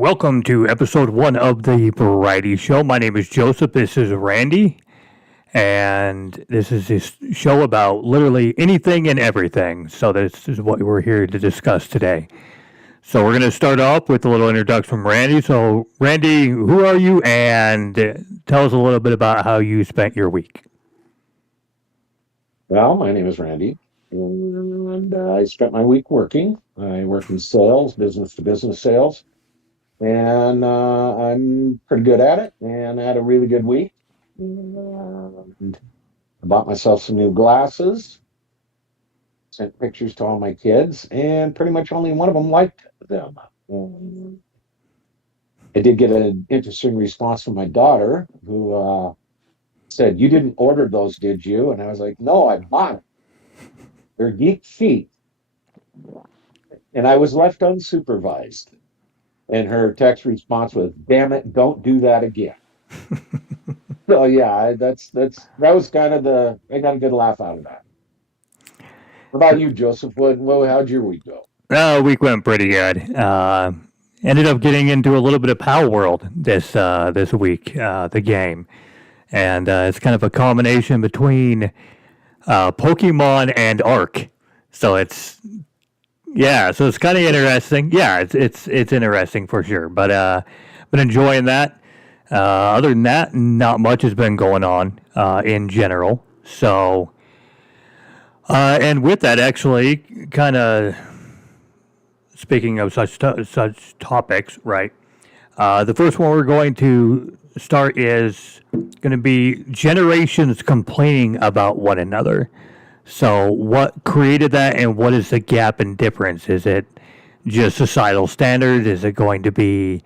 Welcome to episode one of the Variety Show. My name is Joseph. This is Randy. And this is a show about literally anything and everything. So, this is what we're here to discuss today. So, we're going to start off with a little introduction from Randy. So, Randy, who are you? And tell us a little bit about how you spent your week. Well, my name is Randy, and I spent my week working. I work in sales, business to business sales, and I'm pretty good at it. And I had a really good week. And I bought myself some new glasses, sent pictures to all my kids, and pretty much only one of them liked them. I did get an interesting response from my daughter, who said, "You didn't order those, did you?" And I was like, "No, I bought them. They're geek feet." And I was left unsupervised. And her text response was, "Damn it, don't do that again." So yeah, that was kind of I got a good laugh out of that. What about you, Joseph? How'd your week go? Week went pretty good. Ended up getting into a little bit of Power World this week, the game. And it's kind of a combination between Pokemon and Ark. So it's kind of interesting. Yeah, it's interesting for sure. But been enjoying that. Other than that, not much has been going on in general. So, and with that, actually, kind of speaking of such topics, right? The first one we're going to start is going to be generations complaining about one another. So, what created that, and what is the gap and difference? Is it just societal standards? Is it going to be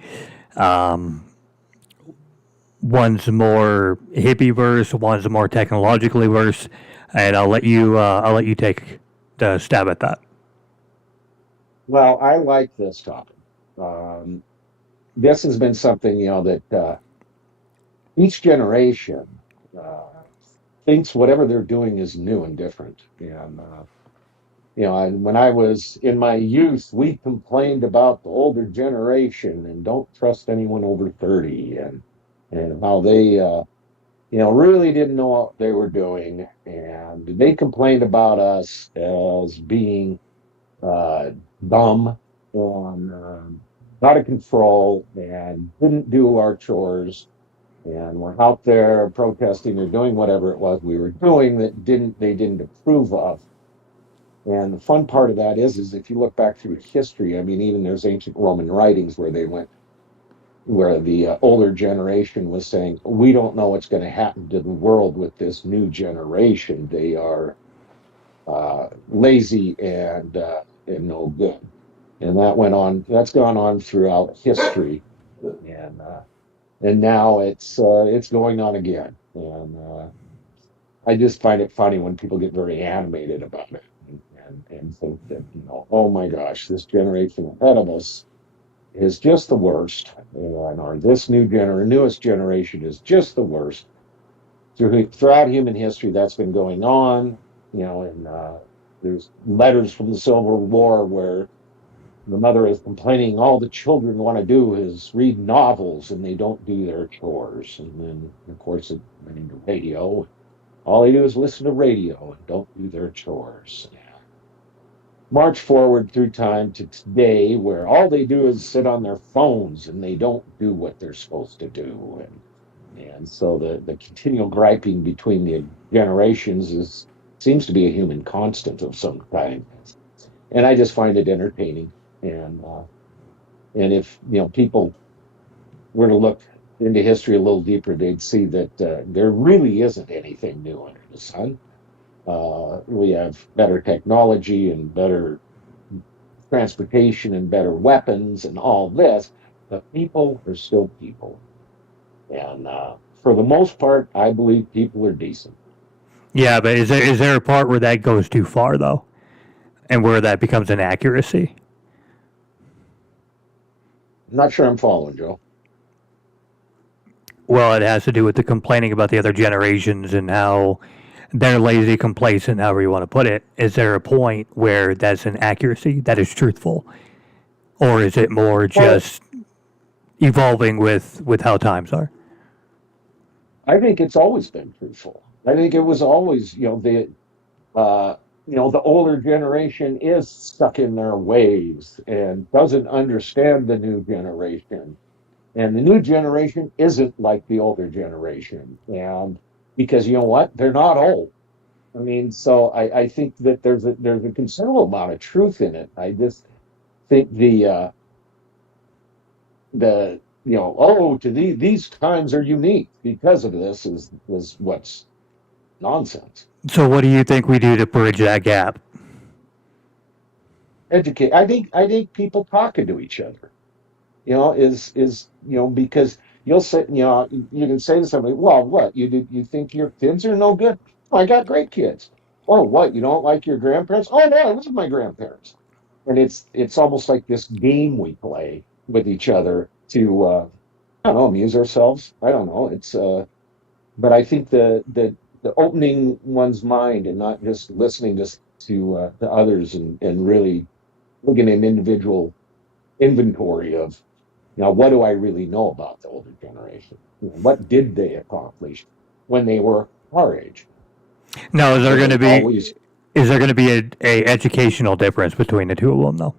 one's more hippie verse, one's more technologically verse? And I'll let you take the stab at that. Well, I like this topic. Um, this has been something, that each generation uh, thinks whatever they're doing is new and different. And when I was in my youth, we complained about the older generation and don't trust anyone over 30, and how they really didn't know what they were doing, and they complained about us as being uh, dumb and out of control and didn't do our chores, and we're out there protesting or doing whatever it was we were doing that they didn't approve of. And the fun part of that is if you look back through history, I mean, even there's ancient Roman writings where the older generation was saying, "We don't know what's going to happen to the world with this new generation. They are lazy and no good." And that's gone on throughout history. And now it's going on again. And I just find it funny when people get very animated about it, and think that, oh my gosh, this generation ahead of us is just the worst, or this newest generation is just the worst. Throughout human history, that's been going on. And there's letters from the Civil War where the mother is complaining all the children want to do is read novels and they don't do their chores. And then, of course, it went into radio. All they do is listen to radio and don't do their chores. March forward through time to today, where all they do is sit on their phones and they don't do what they're supposed to do. And so the continual griping between the generations seems to be a human constant of some kind. And I just find it entertaining. And if people were to look into history a little deeper, they'd see that there really isn't anything new under the sun. We have better technology and better transportation and better weapons and all this, but people are still people. And for the most part, I believe people are decent. Yeah, but is there a part where that goes too far though, and where that becomes an accuracy? I'm not sure I'm following, Joe. Well, it has to do with the complaining about the other generations and how they're lazy, complacent, however you want to put it. Is there a point where that's an accuracy that is truthful, or is it more Well, just evolving with how times are. I think it's always been truthful. I think it was always, uh, the older generation is stuck in their ways and doesn't understand the new generation. And the new generation isn't like the older generation. And because you know what? They're not old. I mean, so I think that there's a considerable amount of truth in it. I just think these times are unique because of this is what's nonsense. So what do you think we do to bridge that gap? Educate. I think people talking to each other, is because you'll say, you can say to somebody, well, what you think your kids are no good? Oh, I got great kids. Oh, what, you don't like your grandparents? Oh no, I love my grandparents. And it's almost like this game we play with each other to I don't know, amuse ourselves. I don't know. It's but I think the opening one's mind and not just listening to others and really looking at an individual inventory of, what do I really know about the older generation? What did they accomplish when they were our age? Now, Were they always? is there going to be a educational difference between the two of them though?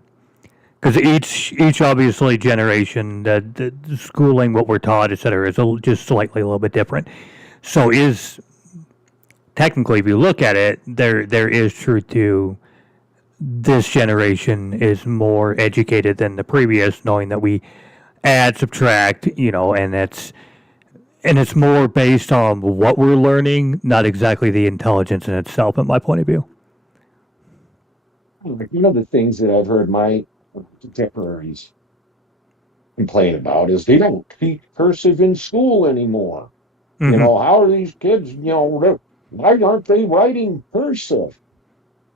Because each obviously generation, the schooling, what we're taught, et cetera, is just slightly a little bit different. So is technically, if you look at it, there is truth to this generation is more educated than the previous, knowing that we add, subtract, and it's more based on what we're learning, not exactly the intelligence in itself, in my point of view. Like, one of the things that I've heard my contemporaries complain about is they don't teach cursive in school anymore. Hmm. How are these kids? Why aren't they writing cursive?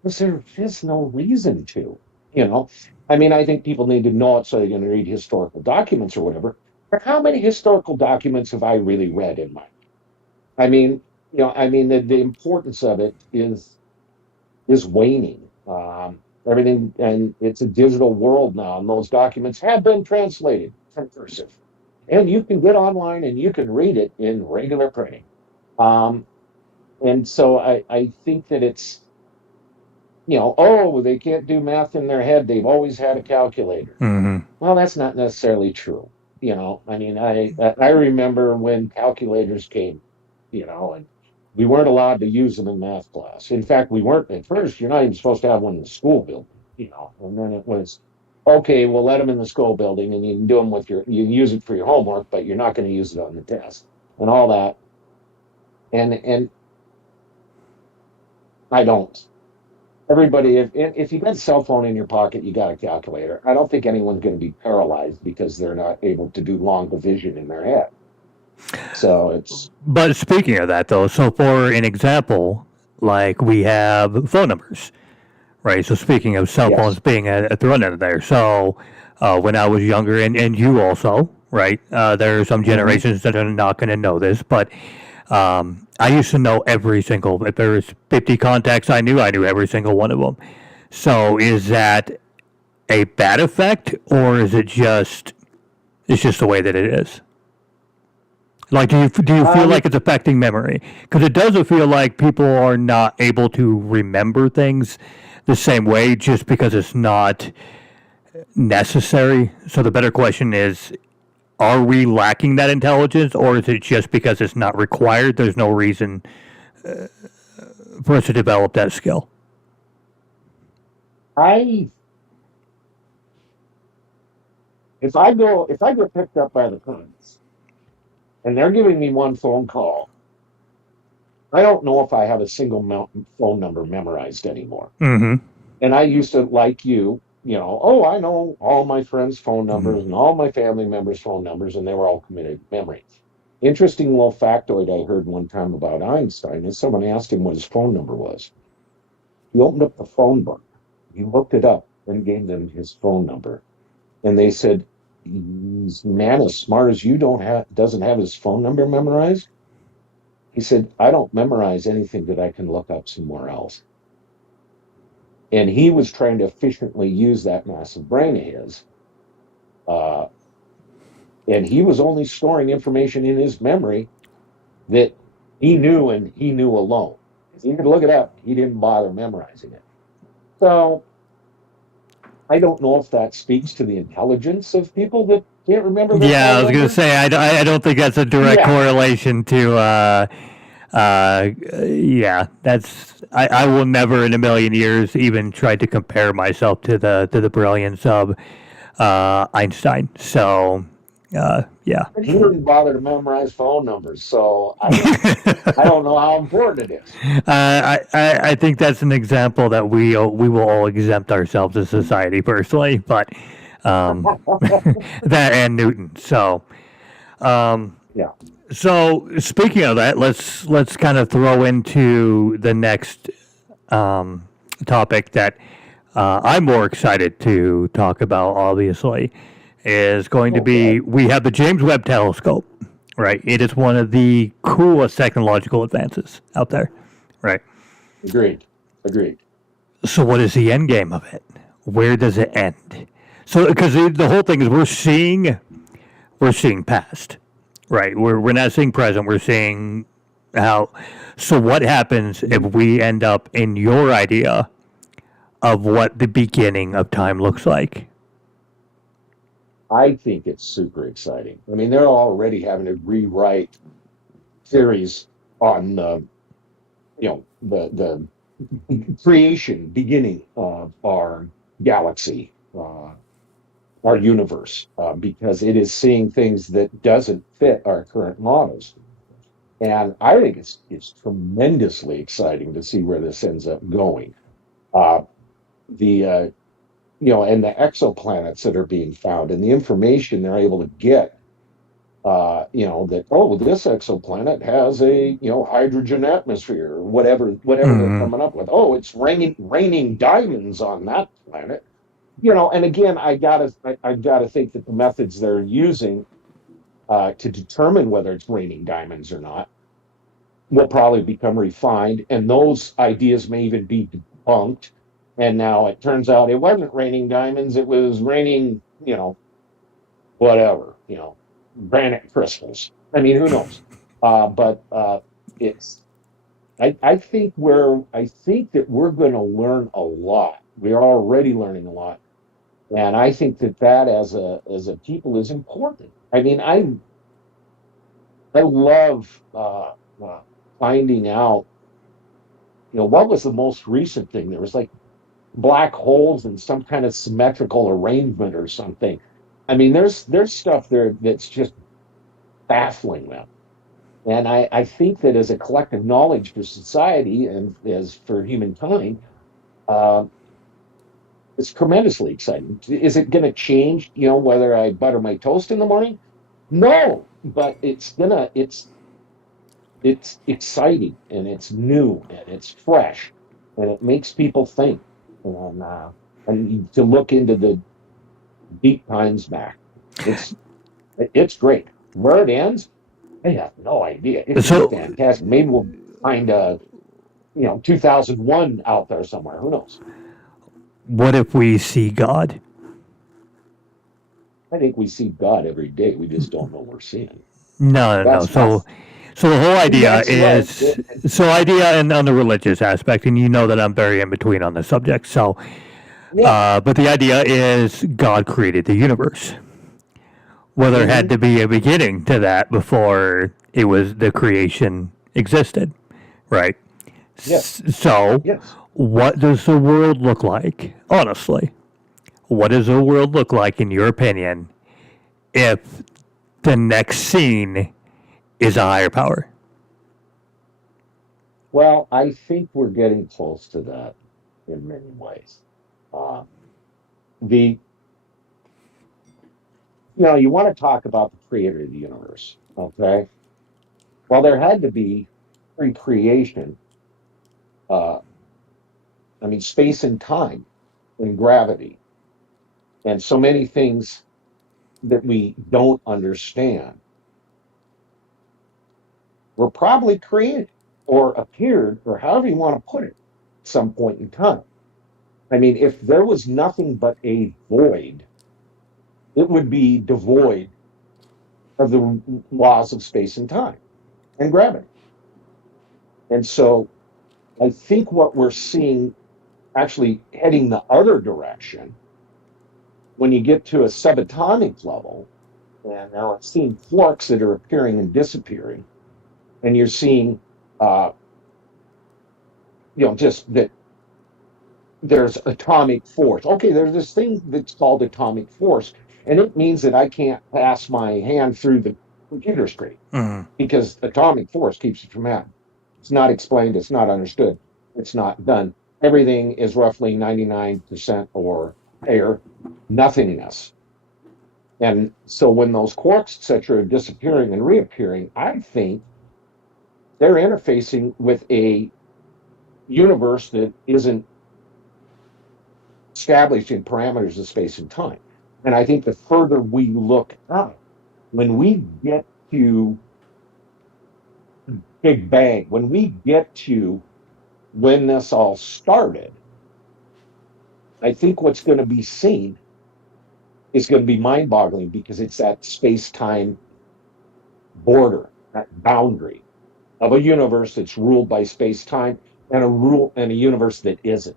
Because there is no reason to. You know, I mean, I think people need to know it so they're going to read historical documents or whatever. But how many historical documents have I really read in my? I mean, the importance of it is waning. Everything, and it's a digital world now, and those documents have been translated from cursive, and you can get online and you can read it in regular printing. Um, and so I think that it's, oh, they can't do math in their head. They've always had a calculator. Hmm. Well, that's not necessarily true. I mean, I remember when calculators came, and we weren't allowed to use them in math class. In fact, we weren't at first. You're not even supposed to have one in the school building, and then it was, okay, we'll let them in the school building and you can do them you can use it for your homework, but you're not going to use it on the test and all that. And I don't. Everybody, if you got a cell phone in your pocket, you got a calculator. I don't think anyone's going to be paralyzed because they're not able to do long division in their head. So it's But speaking of that, though, so for an example, like we have phone numbers, right? So speaking of cell yes. phones being at the run end there, so when I was younger, and you also, right? There are some Hmm. generations that are not going to know this, but I used to know every single. If there was 50 contacts I knew every single one of them. So is that a bad effect, or is it just it's just the way that it is? Like, do you feel Um, like it's affecting memory? Because it doesn't feel like people are not able to remember things the same way just because it's not necessary. So the better question is, are we lacking that intelligence, or is it just because it's not required? There's no reason for us to develop that skill. I if I get picked up by the police and they're giving me one phone call, I don't know if I have a single phone number memorized anymore. Mm-hmm. And I used to, like oh, I know all my friends' phone numbers and all my family members' phone numbers, and they were all committed to memory. Interesting little factoid I heard one time about Einstein is someone asked him what his phone number was. He opened up the phone book, he looked it up, and gave them his phone number. And they said, "He's man as smart as you doesn't have his phone number memorized." He said, "I don't memorize anything that I can look up somewhere else." And he was trying to efficiently use that massive brain of his uh, and he was only storing information in his memory that he knew and he knew alone. You could look it up. He didn't bother memorizing it. So I don't know if that speaks to the intelligence of people that can't remember their Yeah, I phone was gonna numbers. say I don't think that's a direct Yeah, correlation to yeah, that's I will never in a million years even try to compare myself to the brilliance of Einstein. So yeah. and he didn't bother to memorize phone numbers. So I don't know how important it is. I think that's an example that we will all exempt ourselves as society personally, but um, that and Newton. So Yeah. so speaking of that, let's kind of throw into the next um, topic that I'm more excited to talk about. Obviously, is going to Okay. be we have the James Webb Telescope. Right, it is one of the coolest technological advances out there. Right. Agreed. Agreed. So what is the end game of it? Where does it end? So because the whole thing is we're seeing past, right? We're not seeing present. We're seeing how. So what happens if we end up in your idea of what the beginning of time looks like? I think it's super exciting. I mean, they're already having to rewrite theories on the creation beginning of our galaxy, our universe, because it is seeing things that doesn't fit our current models. And I think it's tremendously exciting to see where this ends up going. Uh, the and the exoplanets that are being found and the information they're able to get that, oh, this exoplanet has a, hydrogen atmosphere or whatever they're Mm, coming up with. Oh, it's raining diamonds on that planet. And again, I gotta think that the methods they're using to determine whether it's raining diamonds or not will probably become refined, and those ideas may even be debunked. And now it turns out it wasn't raining diamonds; it was raining, whatever, granite crystals. I mean, who knows? But it's I think that we're going to learn a lot. We are already learning a lot, and I think that as a people is important. I mean, I love finding out. What was the most recent thing? There was like black holes and some kind of symmetrical arrangement or something. I mean, there's stuff there that's just baffling them. And I think that as a collective knowledge for society and as for humankind, uh, it's tremendously exciting. Is it going to change, whether I butter my toast in the morning? No, but it's exciting and it's new and it's fresh and it makes people think and to look into the deep times back. It's it's great. Where it ends, I have no idea. It's just so fantastic. Maybe we'll find 2001 out there somewhere. Who knows? what if we see God? I think we see God every day. We just don't know we're seeing. No, no, no. That's So the whole idea that's right. is idea and on the religious aspect, and you know that I'm very in between on the subject. So, Yeah. but the idea is God created the universe. Well, there had Hmm. to be a beginning to that before it was the creation existed, right? Yes. So, Yes. what does the world look like? Honestly, what does the world look like, in your opinion, if the next scene is a higher power? Well, I think we're getting close to that in many ways. Uh, the you want to talk about the creator of the universe, okay? Well, there had to be pre-creation. Uh, I mean, space and time and gravity and so many things that we don't understand were probably created or appeared, or however you want to put it, at some point in time. I mean, if there was nothing but a void, it would be devoid of the laws of space and time and gravity. And so I think what we're seeing actually heading the other direction when you get to a subatomic level, and now I'm seeing quarks that are appearing and disappearing, and you're seeing, just that there's atomic force. Okay, there's this thing that's called atomic force, and it means that I can't pass my hand through the computer screen Mm. because atomic force keeps it from happening. It's not explained, it's not understood, it's not done. Everything is roughly 99% or air, nothingness. And so when those quarks, etc., are disappearing and reappearing, I think they're interfacing with a universe that isn't established in parameters of space and time. And I think the further we look out, when we get to Big Bang, when we get to when this all started, I think what's going to be seen is going to be mind-boggling because it's that space-time border, that boundary of a universe that's ruled by space-time and a universe that isn't.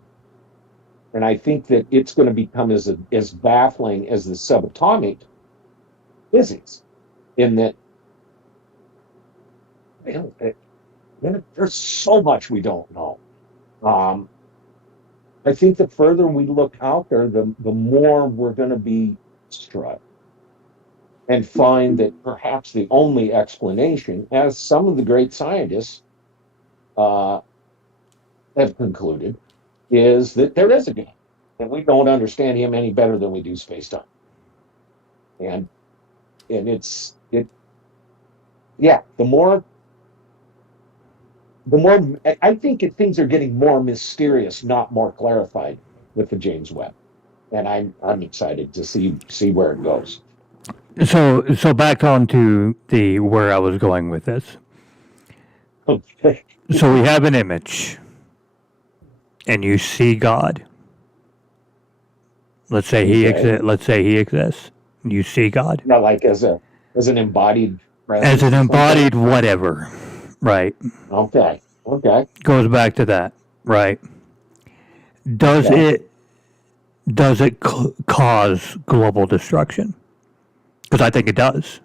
And I think that it's going to become as baffling as the subatomic physics, in that there's so much we don't know. I think the further we look out there, the more we're going to be struck and find that perhaps the only explanation, as some of the great scientists have concluded, is that there is a God, and we don't understand him any better than we do space-time. And the more I think things are getting more mysterious, not more clarified with the James Webb, and I'm excited to see where it goes. So back on to the where I was going with this. Okay. So we have an image, and you see God. Let's say he exists. You see God Not like as an embodied presence. as an embodied whatever, right? Okay. Goes back to that, right? Does Yeah. it cause global destruction? Because I think it does.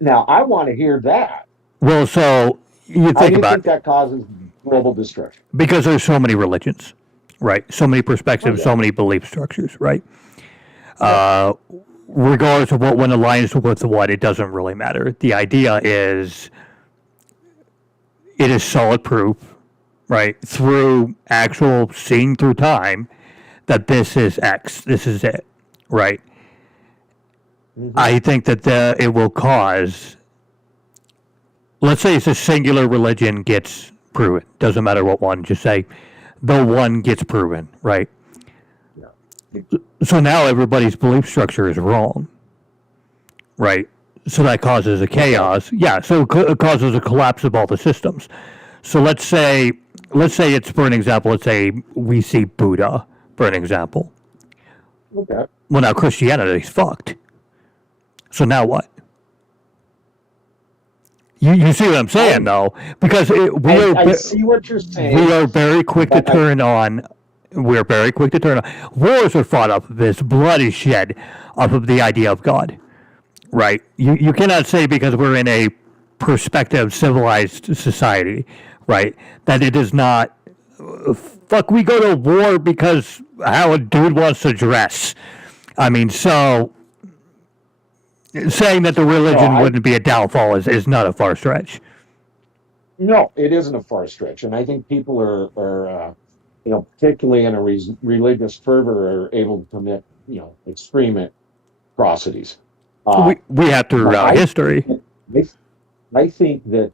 Now I want to hear that. Well, so you How do think you about think that causes global destruction? because there's so many religions, right? So many perspectives, Okay. so many belief structures, right? Yeah. Regardless of what one aligns with what, it doesn't really matter. The idea is it is solid proof, right, through actual seeing through time that this is X, this is it, right? Mhm. I think that it will cause, let's say it's a singular religion gets proven, doesn't matter what one, just say the one gets proven, right? Yeah. So now everybody's belief structure is wrong, right? So that causes a chaos. Yeah, so it causes a collapse of all the systems. So let's say it's, for an example, let's say we see Buddha, for an example. Okay. Well, now Christianity's fucked. So now what? You see what I'm saying, though? Because I see what you're saying. we are very quick to but I- turn on. We're very quick to turn on. Wars are fought off of this. Blood is shed off of the idea of God, right? You cannot say because we're in a perspective civilized society, right, that it is not. Fuck, we go to war because how a dude wants to dress. I mean, so saying that the religion wouldn't be a downfall is not a far stretch. No, it isn't a far stretch, and I think people are particularly in a religious fervor, are able to commit extreme atrocities. We have throughout history. I think that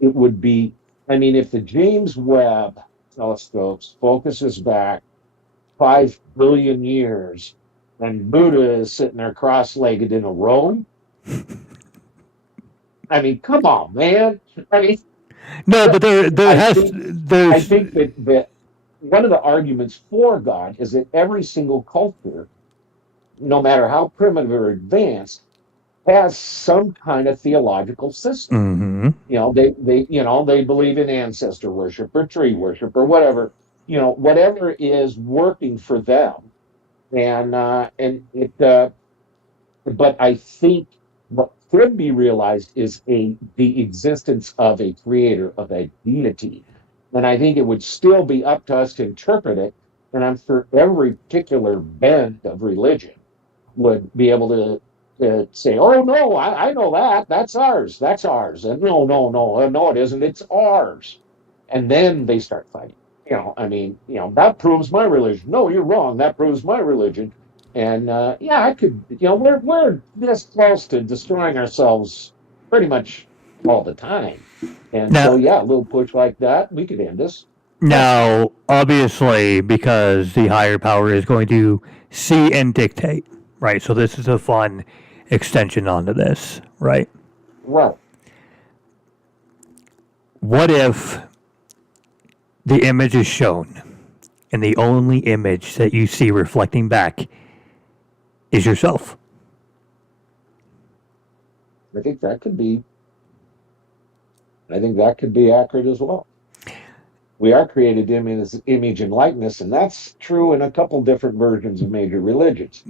it would be. I mean, if the James Webb telescopes focuses back 5 billion years, and Buddha is sitting there cross-legged in a robe. I mean, come on, man. I mean, No, but I there's think that one of the arguments for God is that every single culture no matter how primitive or advanced, has some kind of theological system. Mm-hmm. They believe in ancestor worship or tree worship or whatever, whatever is working for them. And it, but I think what could be realized is the existence of a creator, of a deity. And I think it would still be up to us to interpret it. And I'm sure every particular bent of religion would be able to say, "Oh no, I know that. That's ours. That's ours." And no, no, no, no, it isn't. It's ours. And then they start fighting. That proves my religion. No, you're wrong. That proves my religion. And yeah, I could. We're this close to destroying ourselves pretty much all the time. And so, Now, yeah, a little push like that, we could end this. Yeah, now, obviously, because the higher power is going to see and dictate, right? So this is a fun extension onto this, right? right. What if the image is shown and the only image that you see reflecting back is yourself? I think that could be. I think that could be accurate as well. We are created in his image and likeness, and that's true in a couple different versions of major religions.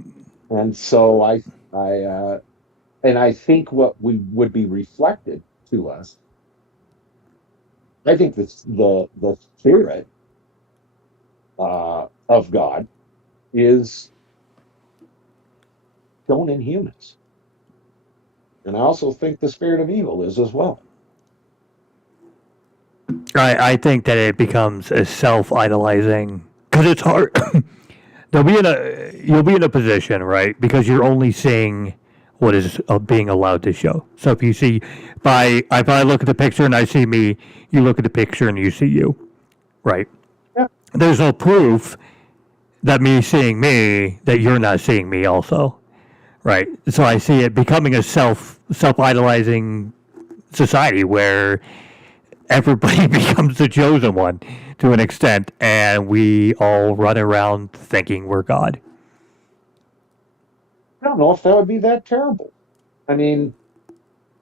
And so I think what we would be reflected to us, I think the spirit of God is shown in humans, and I also think the spirit of evil is as well. I think that it becomes a self-idolizing because it's hard. You'll be in a position, right? Because you're only seeing what is being allowed to show. So if I look at the picture and I see me, you look at the picture and you see you, right? Yeah. There's no proof that me seeing me that you're not seeing me also, right? So I see it becoming a self-idolizing society where everybody becomes the chosen one to an extent, and we all run around thinking we're God. I don't know if that would be that terrible. I mean,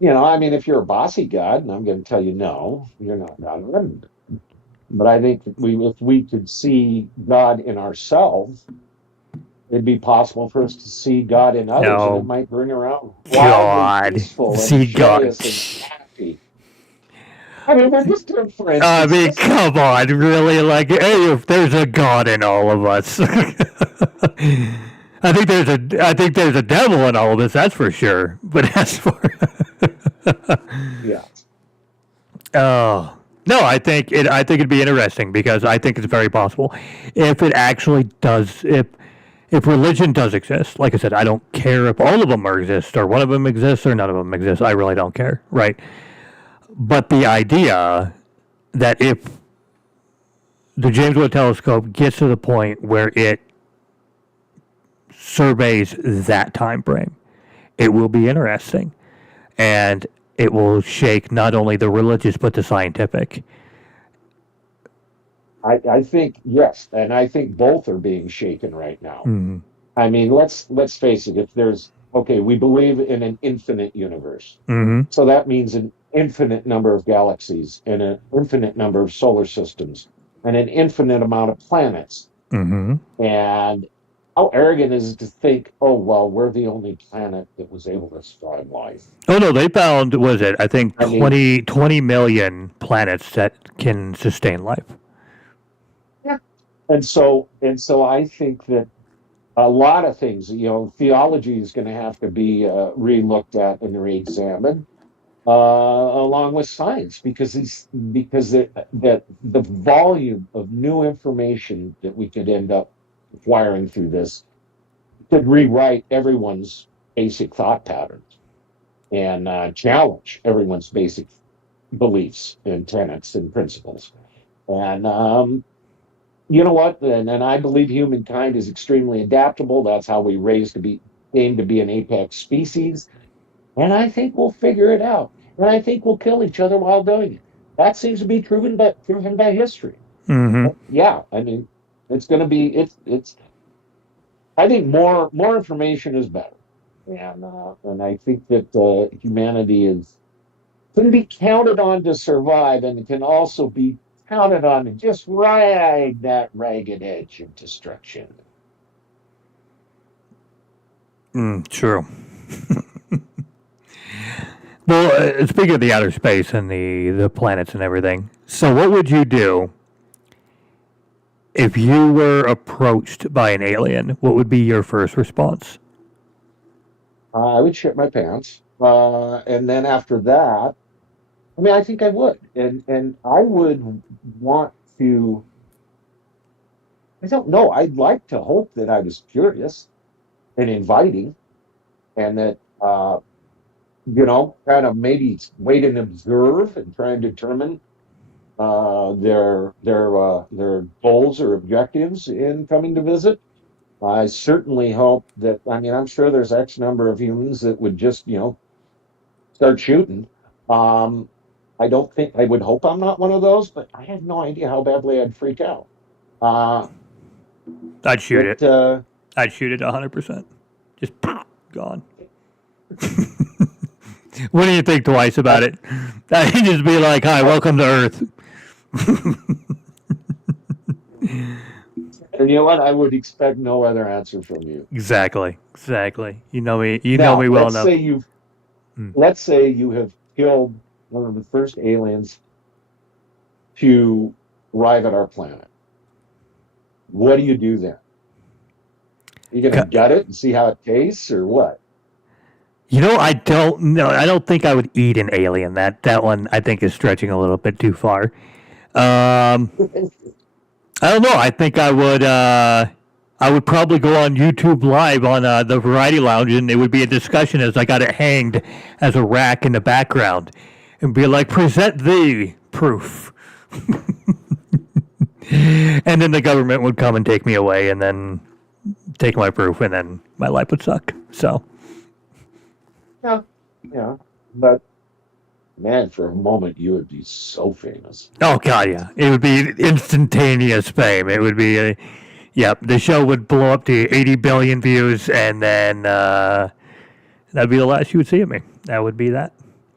if you're a bossy God, and I'm going to tell you, no, you're not God. But I think if we could see God in ourselves, it'd be possible for us to see God in others, and it No, might bring around wildly God, peaceful and see God. joyous and happy. I mean, we're just doing, for I instance, mean, come on, really? Like, hey, if there's a God in all of us, I think there's a devil in all of us. That's for sure. But as for yeah, oh no, I think it'd be interesting because I think it's very possible if it actually does. If religion does exist, like I said, I don't care if all of them exist or one of them exists or none of them exist. I really don't care, right? But the idea that if the James Webb Telescope gets to the point where it surveys that time frame, it will be interesting, and it will shake not only the religious but the scientific. I think yes, and I think both are being shaken right now. Mm-hmm. I mean, let's face it. If there's okay, we believe in an infinite universe, Mm-hmm. so that means an infinite number of galaxies and an infinite number of solar systems and an infinite amount of planets. Mm-hmm. And how arrogant is it to think, oh well, we're the only planet that was able to survive life? Oh no, they found was it I think I mean, 20 million planets that can sustain life. yeah. And so I think that a lot of things, theology is going to have to be re-looked at and re-examined, along with science, because the volume of new information that we could end up acquiring through this could rewrite everyone's basic thought patterns and challenge everyone's basic beliefs and tenets and principles. And you know what? And I believe humankind is extremely adaptable. That's how we aim to be an apex species. And I think we'll figure it out. And I think we'll kill each other while doing it. That seems to be proven by history. Mm-hmm. Yeah, I mean, it's going to be it's. I think more information is better, and I think that humanity is can be counted on to survive, and it can also be counted on to just ride that ragged edge of destruction. True. Well, speaking of the outer space and the planets and everything, so what would you do if you were approached by an alien? What would be your first response? I would shit my pants, and then after that, I mean, I think I would, and I would want to. I don't know. I'd like to hope that I was curious and inviting, and that kind of maybe wait and observe and try and determine their goals or objectives in coming to visit. I certainly hope that. I mean, I'm sure there's X number of humans that would just start shooting. Um, I don't think I would hope I'm not one of those, but I have no idea how badly I'd freak out. Uh, I'd shoot but it. I'd shoot it 100%. Just gone. Wouldn't you think twice about it? I'd just be like, "Hi, welcome to Earth." and you know what? I would expect no other answer from you. Exactly. Exactly. You know me. You know Now, me well enough. Hmm. let's say you have killed one of the first aliens to arrive at our planet. What do you do then? You gonna gut it and see how it tastes, or what? You know, I don't know. I don't think I would eat an alien. That one I think is stretching a little bit too far. I don't know. I think I would. I would probably go on YouTube Live on the Variety Lounge, and it would be a discussion as I got it hanged as a rack in the background, and be like, "Present the proof," and then the government would come and take me away, and then take my proof, and then my life would suck. So. Yeah, yeah. But man, for a moment, you would be so famous. Oh God, yeah! It would be instantaneous fame. It would be, yep. The show would blow up to 80 billion views, and then that'd be the last you would see of me. That would be that.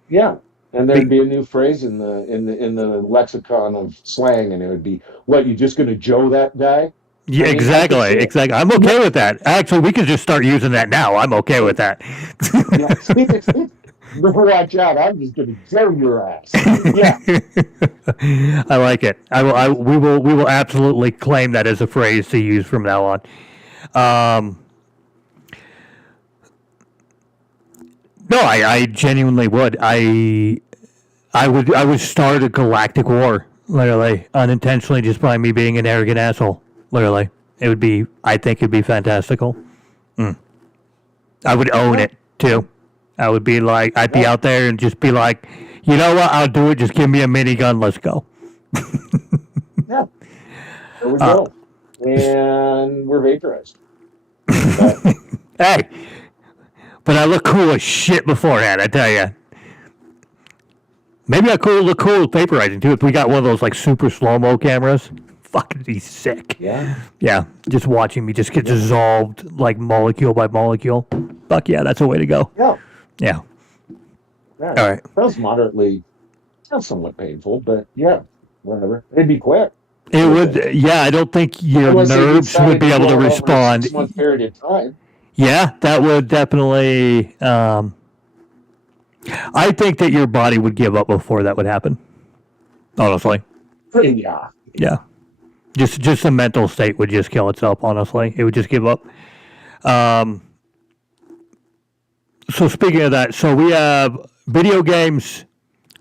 Yeah, and there'd be a new phrase in the lexicon of slang, and it would be, "What, you just gonna Joe that guy?" Yeah, I mean, exactly, exactly. I'm okay with that. Actually, we could just start using that now. I'm okay with that. Yeah, watch out! I'm just gonna Joe your ass. Yeah, I like it. We will absolutely claim that as a phrase to use from now on. No, I genuinely would. I would start a galactic war, literally, unintentionally, just by me being an arrogant asshole. Literally, it would be. I think it'd be fantastical. I would own it too. I would be like, I'd be out there and just be like, you know what? I'll do it. Just give me a minigun. Let's go. yeah. There we go. And we're vaporized. But, Hey, but I look cool as shit beforehand. I tell you. Maybe I could look cool with vaporizing too. If we got one of those like super slow mo cameras, fucking be sick. yeah. Yeah, just watching me just get dissolved like molecule by molecule. Fuck yeah, that's a way to go. Yeah. Yeah. Yeah. All right. Sounds somewhat painful, but yeah, whatever. It'd be quick. It would. Yeah, I don't think your Unless they nerves would be able to decide over a respond. 6-month period of time. Yeah, that would definitely. I think that your body would give up before that would happen. Honestly. Yeah. Yeah. Just the mental state would just kill itself. Honestly, it would just give up. So speaking of that, so we have video games,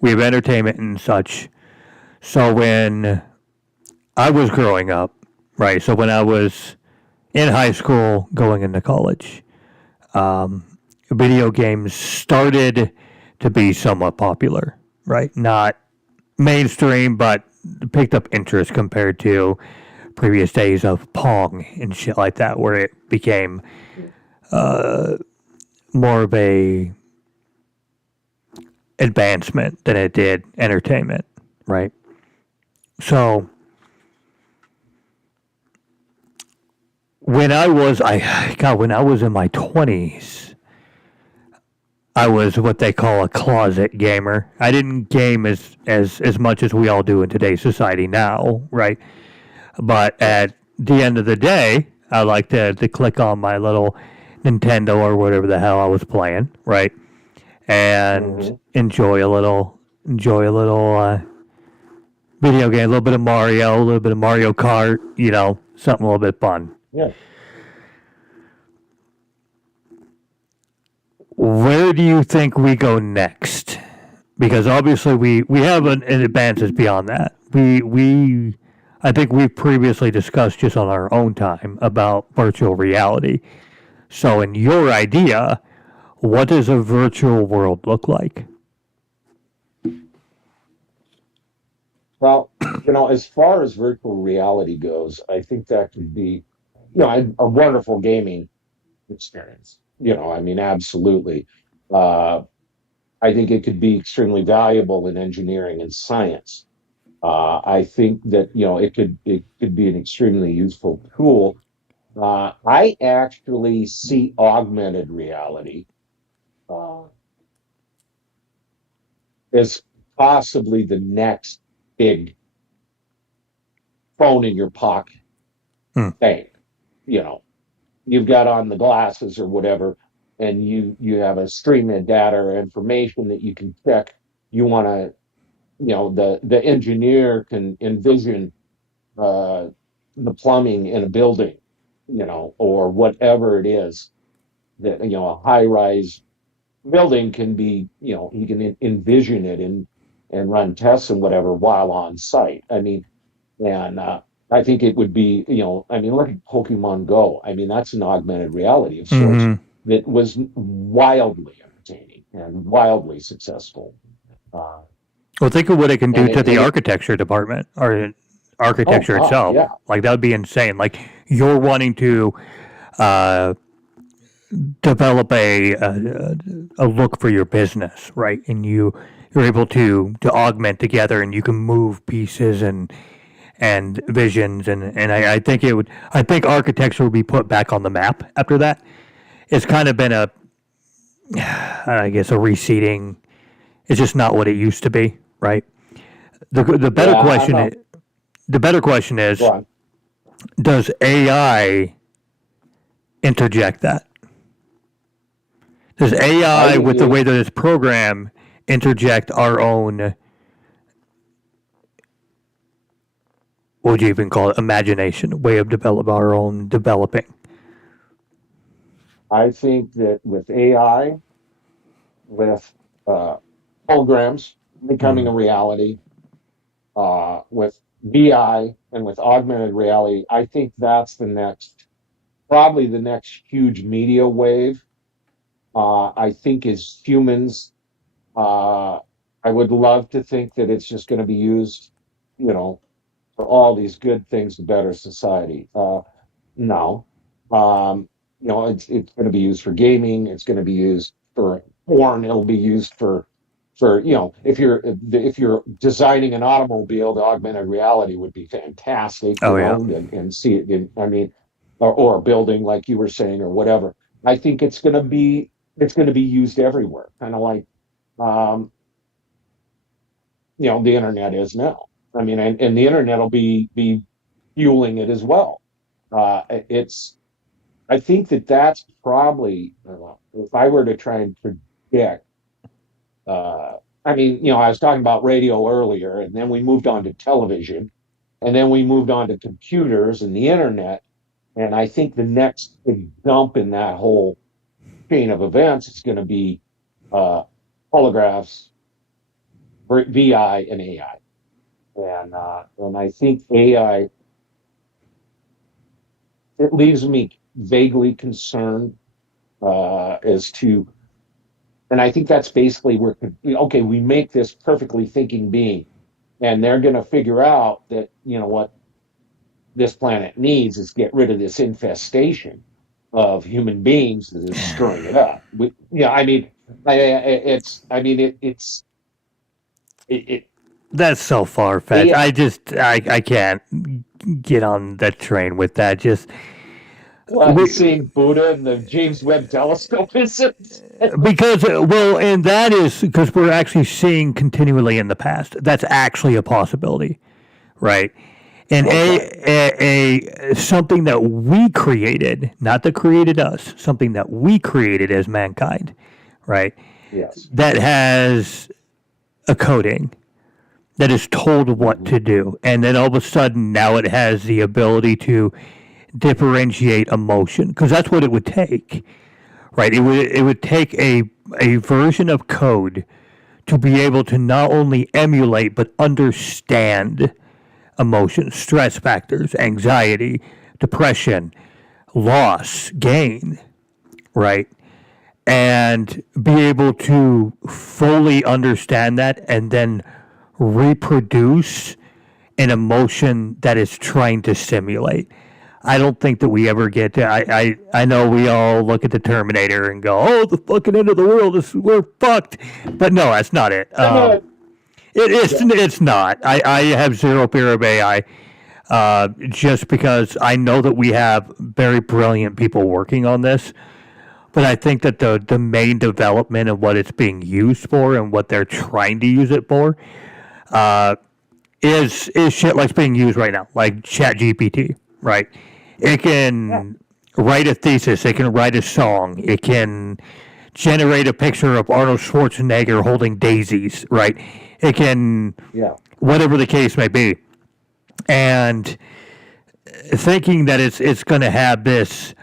we have entertainment and such. So when I was growing up, right? So when I was in high school, going into college, video games started to be somewhat popular, right? Not mainstream, but picked up interest compared to previous days of Pong and shit like that, where it became more of a advancement than it did entertainment, right? So when when I was in my 20s, I was what they call a closet gamer. I didn't game as much as we all do in today's society now, right? But at the end of the day, I like to click on my little Nintendo or whatever the hell I was playing, right? And Hmm. enjoy a little video game, a little bit of Mario, a little bit of Mario Kart, something a little bit fun. Yeah. Where do you think we go next? Because obviously we have an advances beyond that. We I think we've previously discussed just on our own time about virtual reality. So in your idea, what does a virtual world look like? Well, as far as virtual reality goes, I think that could be, a wonderful gaming experience. I mean, absolutely. Uh, I think it could be extremely valuable in engineering and science. I think that it could be an extremely useful tool. I actually see augmented reality uh, as possibly the next big phone in your pocket Hmm. thing. You know, you've got on the glasses or whatever, and you have a stream of data or information that you can check. You want to, the engineer can envision uh, the plumbing in a building, or whatever it is that a high rise building can be. You can envision it and run tests and whatever while on site. I mean, and I think it would be, I mean, look at Pokemon Go. I mean, that's an augmented reality of sorts Mm-hmm. that was wildly entertaining and wildly successful. Uh, Well, think of what it can do and to it, the and it, architecture department or oh architecture God, itself. yeah, Like that would be insane. Like you're wanting to uh, develop a look for your business, right? And you're able to augment together, and you can move pieces and visions, and I think I think architecture will be put back on the map after that. It's kind of been I guess a receding. It's just not what it used to be, right? The better yeah. I'm question not. the better question Go is, on. does AI interject that? Does I AI, think with the it, way that it's programmed, interject our own, what would you even call it, imagination, way of develop our own developing? I think that with AI, with uh, holograms becoming Mm. a reality, with VI and with augmented reality, I think that's probably the next huge media wave. I think as humans, uh, I would love to think that it's just going to be used, you know, for all these good things to better society. No, um, it's going to be used for gaming. It's going to be used for porn. It'll be used for if you're designing an automobile, the augmented reality would be fantastic, Oh yeah. and see it. I mean, or a building like you were saying, or whatever. I think it's going to be used everywhere, kind of like um, the internet is now. I mean, and the internet will be fueling it as well. It's I think that's probably if I were to try and predict. Uh, I mean, I was talking about radio earlier, and then we moved on to television, and then we moved on to computers and the internet. And I think the next big jump in that whole chain of events is going to be uh, holographs, VI, and AI. And I think AI, it leaves me vaguely concerned as to, and I think that's basically where, okay, we make this perfectly thinking being, and they're going to figure out that, what this planet needs is get rid of this infestation of human beings that is screwing it up. I mean, I mean, it That's so far fetched. AI. I can't get on that train with that. Just What, we, seeing Buddha in the James Webb Telescope, is it? because well, and that is because we're actually seeing continually in the past. That's actually a possibility, right? And Okay. a something that we created, not that created us, something that we created as mankind, right? Yes. That has a coding that is told what Hmm. to do, and then all of a sudden now it has the ability to differentiate emotion because that's what it would take, right? It would take a version of code to be able to not only emulate but understand emotions, stress factors, anxiety, depression, loss, gain, right? And be able to fully understand that and then reproduce an emotion that is trying to simulate. I don't think that we ever get to. I know we all look at the Terminator and go, "Oh, the fucking end of the world is we're fucked," but no, that's not it. And yeah, It's not. I have zero fear of AI, just because I know that we have very brilliant people working on this. But I think that the main development and what it's being used for and what they're trying to use it for uh, is shit like it's being used right now, like ChatGPT, right? It yeah, can write a thesis, it can write a song, it can generate a picture of Arnold Schwarzenegger holding daisies, right? It can, yeah. whatever the case may be. And thinking that it's going to have this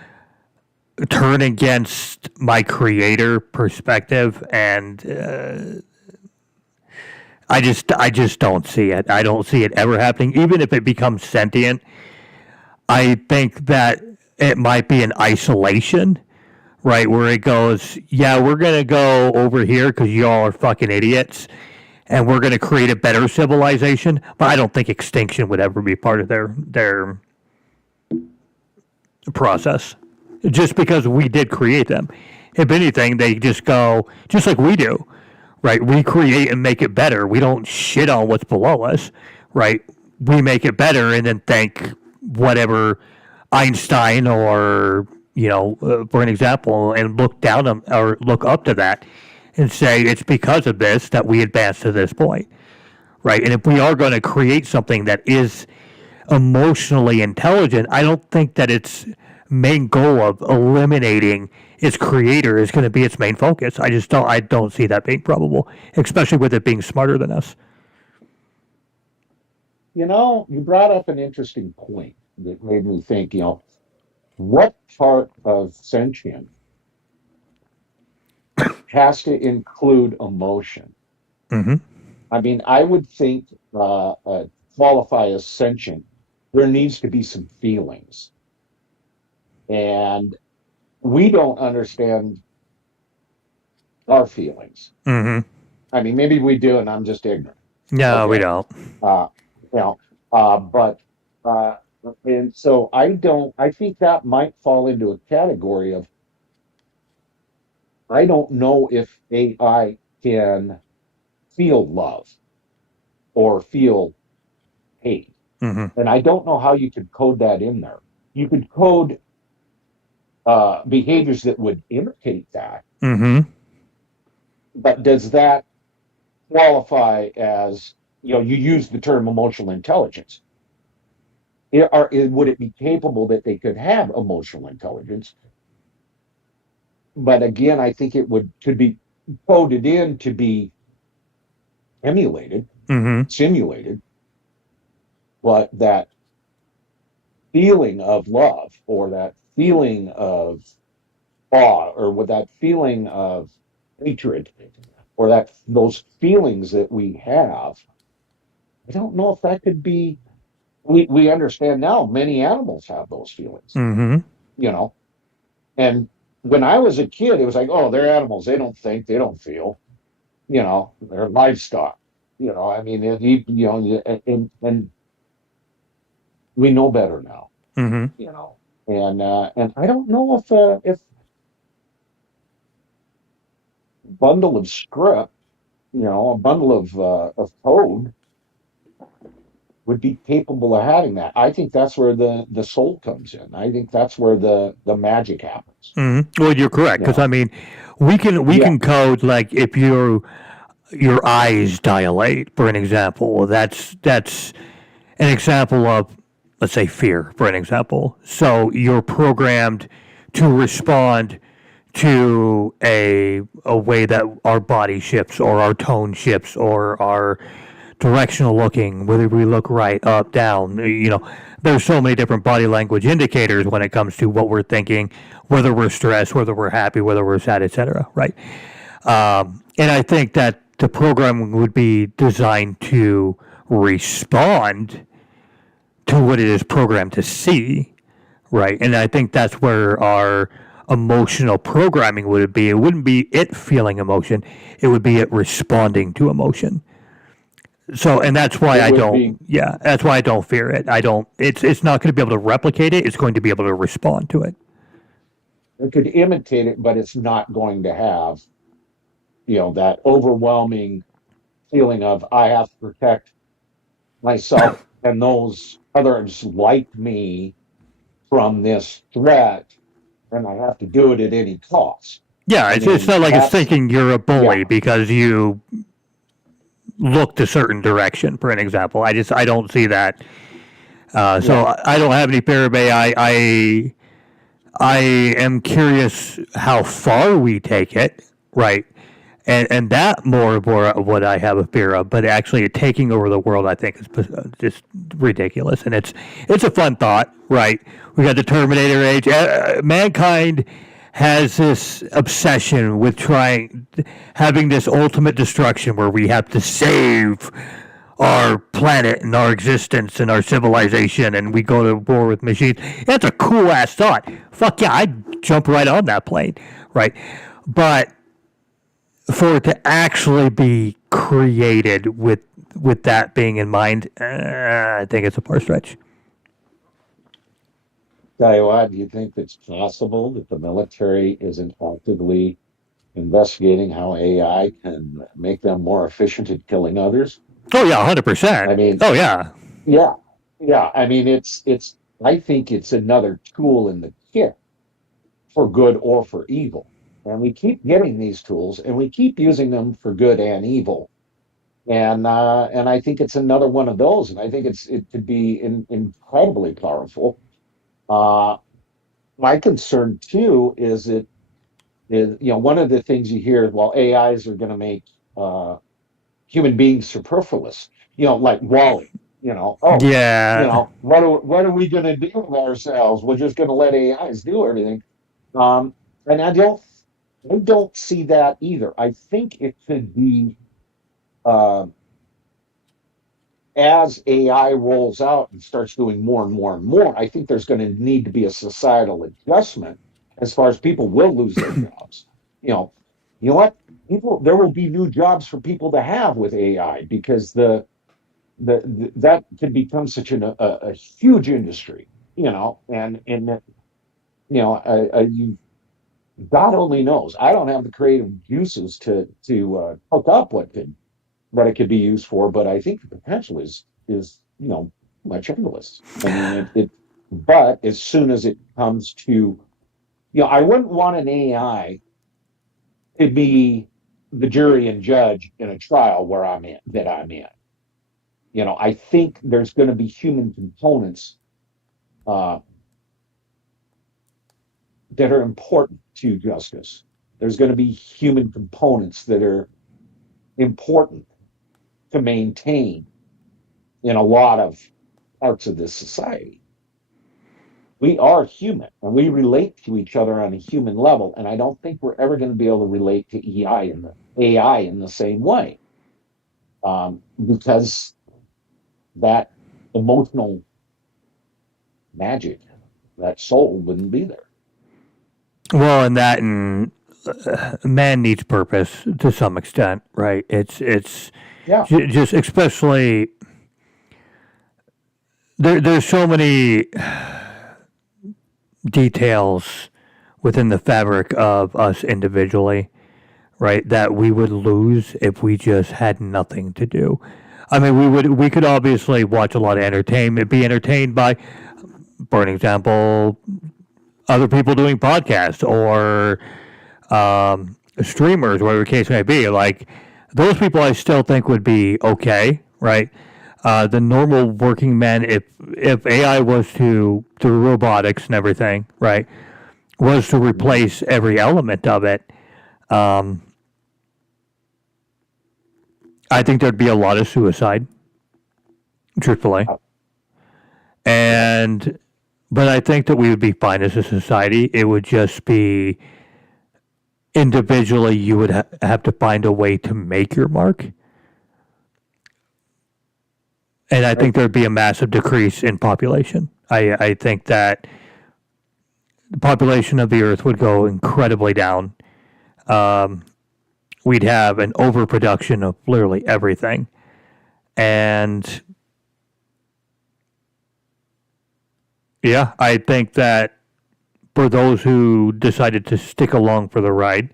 turn against my creator perspective, and I just don't see it. I don't see it ever happening. Even if it becomes sentient, I think that it might be an isolation, right? Where it goes, yeah, we're gonna go over here because y'all are fucking idiots, and we're gonna create a better civilization. But I don't think extinction would ever be part of their process, just because we did create them. If anything, they just go just like we do, right? We create and make it better. We don't shit on what's below us, right? We make it better and then thank whatever Einstein or for an example, and look down on, or look up to that and say it's because of this that we advanced to this point, right? And if we are going to create something that is emotionally intelligent, I don't think that its main goal of eliminating its creator is going to be its main focus. I don't see that being probable, especially with it being smarter than us. You brought up an interesting point that made me think, what part of sentient has to include emotion? Hmm. I mean, I would think qualify as sentient, there needs to be some feelings. And we don't understand our feelings. Hmm. I mean, maybe we do, and I'm just ignorant. No, we Okay. don't. Uh, you know, but uh, and so I think that might fall into a category of I don't know if AI can feel love or feel hate. Hmm. And I don't know how you could code that in there. You could code behaviors that would imitate that, Hmm. but does that qualify as, you use the term emotional intelligence? Would it be capable that they could have emotional intelligence? But again, I think it could be coded in to be emulated, Hmm. simulated, but that feeling of love or that feeling of awe or with that feeling of hatred or that those feelings that we have, I don't know if that could be. We understand now many animals have those feelings, Hmm. you know. And when I was a kid, it was like, oh, they're animals. They don't think, they don't feel, they're livestock. I mean, and we know better now, Hmm. you know. And I don't know if bundle of script, a bundle of code would be capable of having that. I think that's where the soul comes in. I think that's where the magic happens. Well, you're correct, You because I know, mean, we yeah, can code like if your eyes dilate, for an example. That's an example of, let's say, fear, for an example. So you're programmed to respond to a way that our body shifts or our tone shifts or our directional looking, whether we look right, up, down. There's so many different body language indicators when it comes to what we're thinking, whether we're stressed, whether we're happy, whether we're sad, etc. Right? And I think that the programming would be designed to respond to what it is programmed to see, right? And I think that's where our emotional programming would be. It wouldn't be it feeling emotion; it would be it responding to emotion. So, and that's why it I would don't. be. Yeah, that's why I don't fear it. I don't. It's not going to be able to replicate it. It's going to be able to respond to it. It could imitate it, but it's not going to have, that overwhelming feeling of I have to protect myself and those others like me from this threat, and I have to do it at any cost. Yeah, I it's mean, not like it's that's thinking you're a yeah, bully because you looked a certain direction. For an example, I don't see that. So yeah, I don't have any fear of AI. I am curious how far we take it, right? And that more of what I have a fear of, but actually taking over the world, I think is just ridiculous, and it's a fun thought, right? We got the Terminator age. Mankind has this obsession with having this ultimate destruction where we have to save our planet and our existence and our civilization, and we go to war with machines. That's a cool ass thought. Fuck yeah, I'd jump right on that plane, right? But for it to actually be created with that being in mind, I think it's a far stretch. tell you what, do you think it's possible that the military isn't actively investigating how AI can make them more efficient at killing others? Oh yeah, 100%. I mean, Oh yeah, yeah, yeah. I mean, it's. I think it's another tool in the kit for good or for evil, and we keep getting these tools, and we keep using them for good and evil. And I think it's another one of those, and I think it could be incredibly powerful. Uh, my concern too is one of the things you hear, well, AIs are going to make uh, human beings superfluous. Like Wally. Oh, yeah. what are we going to do with ourselves? We're just going to let AIs do everything. Um, and I don't see that either. I think it could be uh, as AI rolls out and starts doing more and more and more. I think there's going to need to be a societal adjustment as far as people will lose their jobs. You know, you know what? There will be new jobs for people to have with AI because that can become such a huge industry. And you God only knows. I don't have the creative juices to hook up what it could be used for, but I think the potential is much endless. I mean, but as soon as it comes to, I wouldn't want an AI to be the jury and judge in a trial where I'm in. I think there's going to be human components uh, that are important to justice. There's going to be human components that are important to maintain in a lot of parts of this society. We are human and we relate to each other on a human level. And I don't think we're ever going to be able to relate to AI in the same way because that emotional magic, that soul wouldn't be there. Well, and man needs purpose to some extent, right? It's Yeah. just especially there's so many details within the fabric of us individually, right, that we would lose if we just had nothing to do. I mean, we could obviously watch a lot of entertainment, be entertained by, for an example, other people doing podcasts or streamers, whatever the case may be. Like those people, I still think would be okay, right? The normal working men, if AI was to through robotics and everything, right, was to replace every element of it, um, I think there'd be a lot of suicide, truthfully. And but I think that we would be fine as a society. It would just be individually you would have to find a way to make your mark. And I think there'd be a massive decrease in population. I think that the population of the earth would go incredibly down. Um, we'd have an overproduction of literally everything. And yeah, I think that for those who decided to stick along for the ride,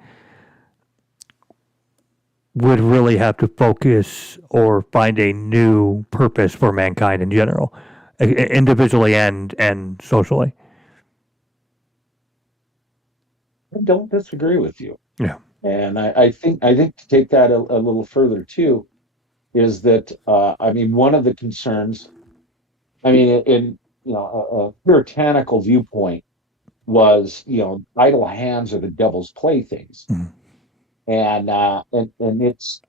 would really have to focus or find a new purpose for mankind in general, individually and socially. I don't disagree with you. Yeah. And I think to take that a little further too is that I mean one of the concerns. I mean, in a puritanical viewpoint was idle hands are the devil's playthings, Mhm. and it's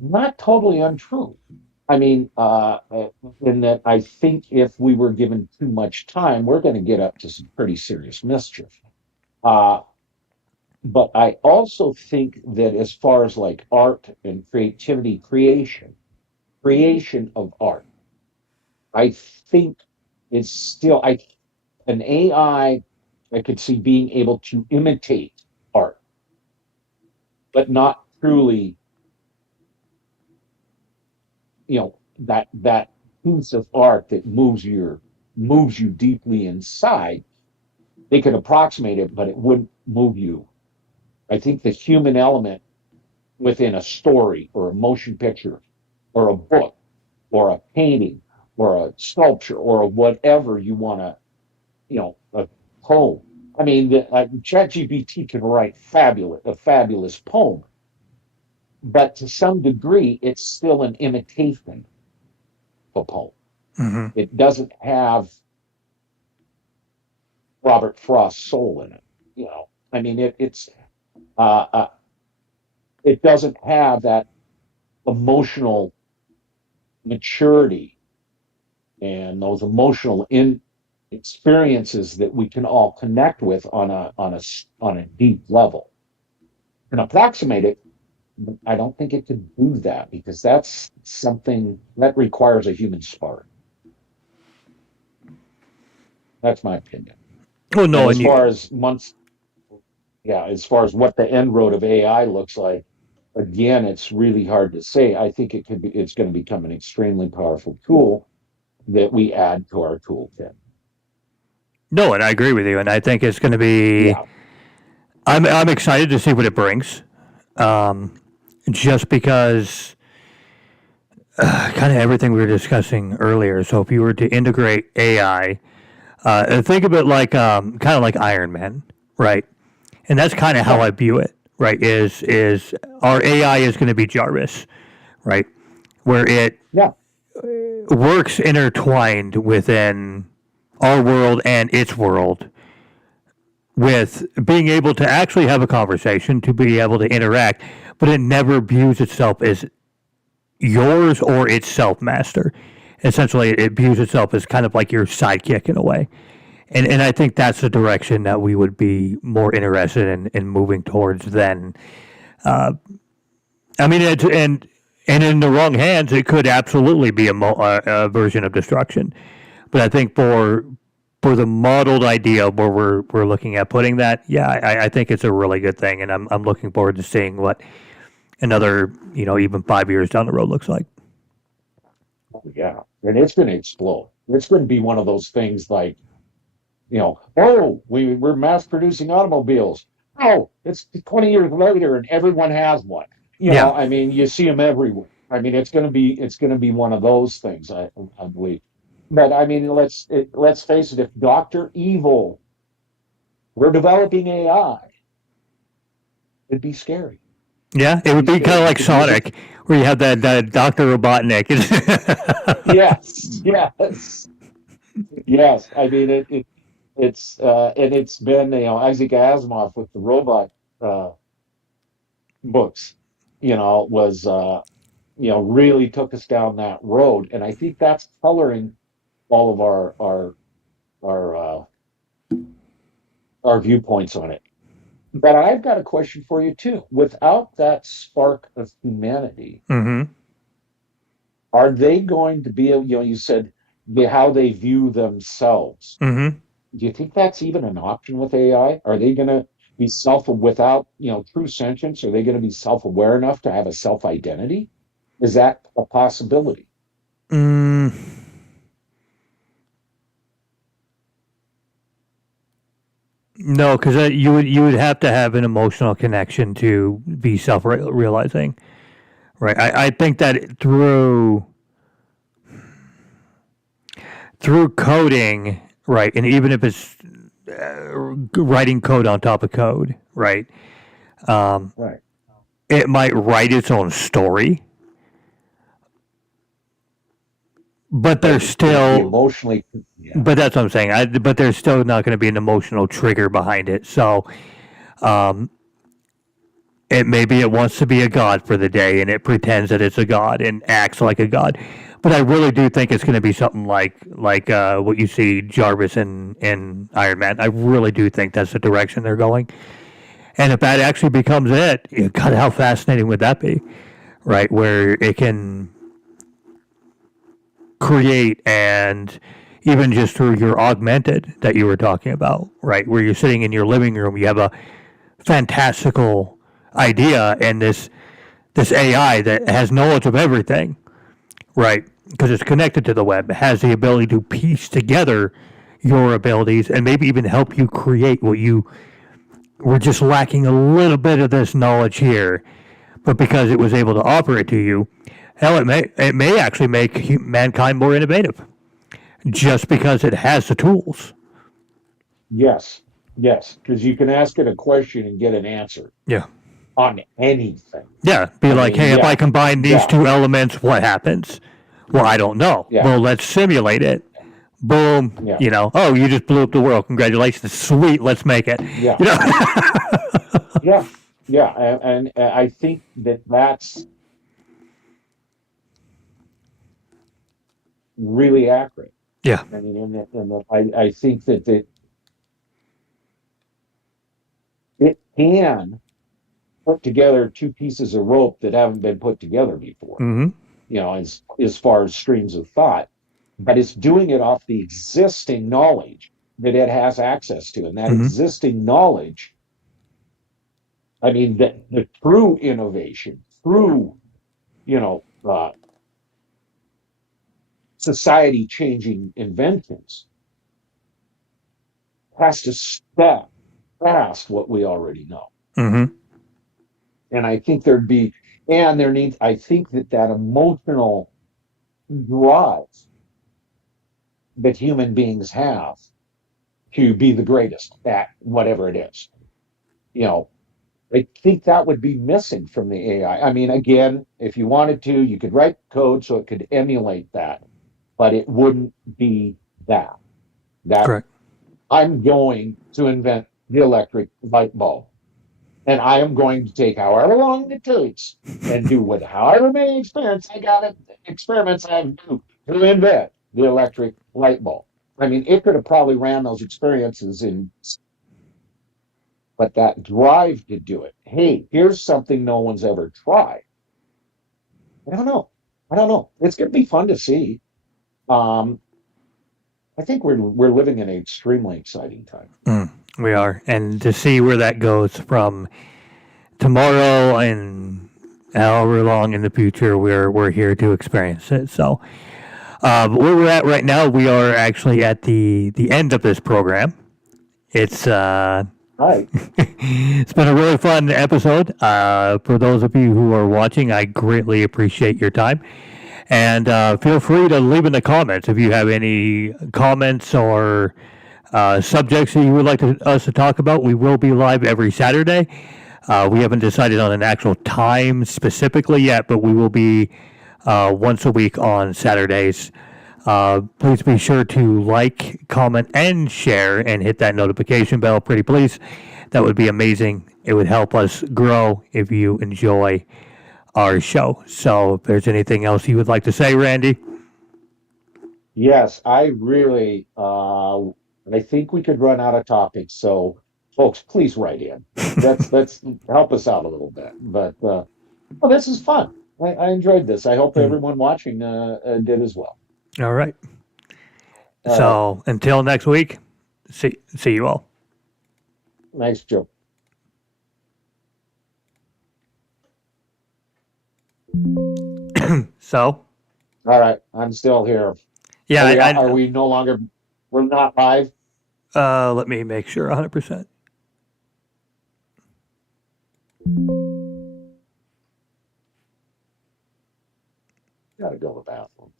not totally untrue. I mean, in that I think if we were given too much time, we're going to get up to some pretty serious mischief. Uh, but I also think that as far as like art and creativity, creation of art, I think it's still an I could see being able to imitate art, but not truly, that piece of art that moves you deeply inside. They could approximate it, but it wouldn't move you. I think the human element within a story or a motion picture or a book or a painting or a sculpture or a whatever you want to, a poem. I mean, ChatGPT can write a fabulous poem, but to some degree, it's still an imitation of a poem. Mm-hmm. It doesn't have Robert Frost's soul in it. I mean, uh, uh, it doesn't have that emotional maturity and those emotional experiences that we can all connect with on a deep level. And approximate it, I don't think it could do that because that's something that requires a human spark. That's my opinion. Well, And no, and as far as what the end road of AI looks like, again, it's really hard to say. I think it's going to become an extremely powerful tool that we add to our toolkit. no, and I agree with you, and I think it's going to be. Yeah. I'm excited to see what it brings, just because kind of everything we were discussing earlier. So if you were to integrate AI, think of it like kind of like Iron Man, right? And that's kind of how I view it, right? Is our AI is going to be Jarvis, right? Where it Yeah. works intertwined within our world and its world, with being able to actually have a conversation, to be able to interact, but it never views itself as yours or its self master. Essentially, it views itself as kind of like your sidekick in a way. And I think that's the direction that we would be more interested in moving towards then. I mean, and in the wrong hands, it could absolutely be a version of destruction. But I think for the modeled idea where we're looking at putting that, yeah, I think it's a really good thing, and I'm looking forward to seeing what another even 5 years down the road looks like. Yeah. And it's going to explode. It's going to be one of those things like, oh, we're mass producing automobiles. Oh, it's 20 years later and everyone has one. Yeah. I mean, you see them everywhere. I mean, it's going to be one of those things, I believe. But I mean, let's face it. If Doctor Evil were developing AI, it'd be scary. Yeah, it It'd would be be kind scary of like because Sonic, where you have that Doctor Robotnik. yes, yes, yes. I mean, it's and it's been, Isaac Asimov with the robot uh, books, was really took us down that road, and I think that's coloring all of our our viewpoints on it. But I've got a question for you too. Without that spark of humanity, Hmm. are they going to be, you said how they view themselves. Hmm. Do you think that's even an option with AI? Are they going to be without, true sentience? Are they going to be self-aware enough to have a self-identity? Is that a possibility? Mm, no, because you would have to have an emotional connection to be self-realizing, right? I think that through coding, right, and even if it's writing code on top of code, right, um, Right. it might write its own story, but But there's it's going to be still, emotionally, yeah. but that's what I'm saying. But there's still not going to be an emotional trigger behind it. So um, maybe it wants to be a god for the day, and it pretends that it's a god and acts like a god. But I really do think it's going to be something like what you see Jarvis in Iron Man. I really do think that's the direction they're going. And if that actually becomes it, God, how fascinating would that be, right? Where it can create, and even just through your augmented that you were talking about, right? Where you're sitting in your living room, you have a fantastical idea, and this AI that has knowledge of everything, right? Because it's connected to the web, has the ability to piece together your abilities and maybe even help you create what you were just lacking a little bit of this knowledge here, but because it was able to offer it to you, hell, it may actually make mankind more innovative just because it has the tools. Yes, yes, because you can ask it a question and get an answer Yeah. on anything. Yeah. Be I like, mean, hey, if I yeah, combine these yeah, two elements, what happens? Well, I don't know. yeah, Well, let's simulate it. Boom. yeah, Oh, you just blew up the world. Congratulations. Sweet. Let's make it. yeah, You know? yeah, yeah, and I think that that's really accurate. Yeah. I mean, I think that it can put together two pieces of rope that haven't been put together before, Hmm. as far as streams of thought, but it's doing it off the existing knowledge that it has access to. And that Hmm. existing knowledge, I mean, the true innovation, true, you know, uh, society changing inventions has to step past what we already know. Hmm. And I think I think that emotional drive that human beings have to be the greatest at whatever it is. You know, I think that would be missing from the AI. I mean, again, if you wanted to, you could write code so it could emulate that, but it wouldn't be that. That Correct. I'm going to invent the electric light bulb. And I am going to take however long it takes and do with however many experiments I do to invent the electric light bulb. I mean, it could have probably ran those experiences but that drive to do it. Hey, here's something no one's ever tried. I don't know. I don't know. It's going to be fun to see. Um, I think we're living in an extremely exciting time. We are. And to see where that goes from tomorrow and however long in the future, we're here to experience it. So, where we're at right now, we are actually at the end of this program. It's Right. It's been a really fun episode. For those of you who are watching, I greatly appreciate your time. And feel free to leave in the comments if you have any comments or subjects that you would like us to talk about. We will be live every Saturday. We haven't decided on an actual time specifically yet, but we will be once a week on Saturdays. Please be sure to like, comment, and share, and hit that notification bell, pretty please. That would be amazing. It would help us grow if you enjoy our show. So, if there's anything else you would like to say, Randy. Yes, I really, I think we could run out of topics. So, folks, please write in. That's help us out a little bit. But well, this is fun. I enjoyed this. I hope everyone watching did as well. All right. All right. So, until next week, see you all. Nice joke. So, All right. I'm still here. yeah, Are we no longer, we're not live? let me make sure 100%. Gotta go to the bathroom.